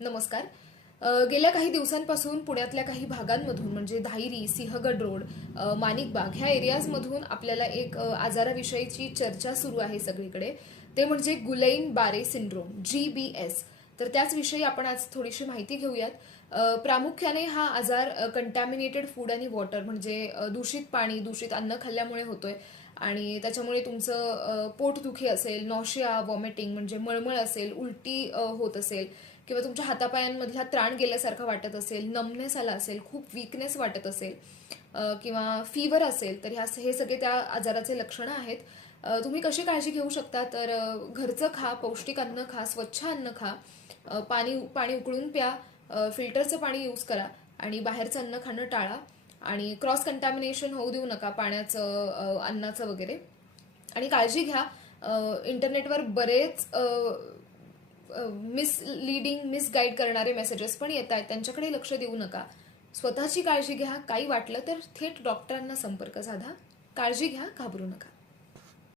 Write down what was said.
नमस्कार. गेल्या काही दिवसांपासून पुण्यातल्या काही भागांमधून म्हणजे धायरी, सिंहगड रोड, माणिकबाग ह्या एरियाजमधून आपल्याला एक आजाराविषयीची चर्चा सुरू आहे सगळीकडे. ते म्हणजे गुलैन बारे सिंड्रोम GBS. तर त्याच विषयी आपण आज थोडीशी माहिती घेऊयात. प्रामुख्याने हा आजार कंटॅमिनेटेड फूड आणि वॉटर म्हणजे दूषित पाणी, दूषित अन्न खाल्ल्यामुळे होतोय आणि त्याच्यामुळे तुमचं पोटदुखी असेल, नॉशिया, व्हॉमिटिंग म्हणजे मळमळ असेल, उलटी होत असेल किंवा तुमच्या हातापायांमधला त्राण गेल्यासारखं वाटत असेल, नमनेस आला असेल, खूप वीकनेस वाटत असेल किंवा फीवर असेल, तर हे सगळे त्या आजाराचे लक्षणं आहेत. तुम्ही कशी काळजी घेऊ शकता तर घरचं खा, पौष्टिक अन्न खा, स्वच्छ अन्न खा, पाणी पाणी उकळून प्या, फिल्टरचं पाणी यूज करा आणि बाहेरचं अन्न खाणं टाळा आणि क्रॉस कंटॅमिनेशन होऊ देऊ नका पाण्याचं, अन्नाचं वगैरे. आणि काळजी घ्या. इंटरनेटवर बरेच मिसलिडिंग, मिसगाईड करणारे मेसेजेस पण येत आहेत, त्यांच्याकडे लक्ष देऊ नका. स्वतःची काळजी घ्या. काही वाटलं तर थेट डॉक्टरांना संपर्क साधा. काळजी घ्या, घाबरू नका.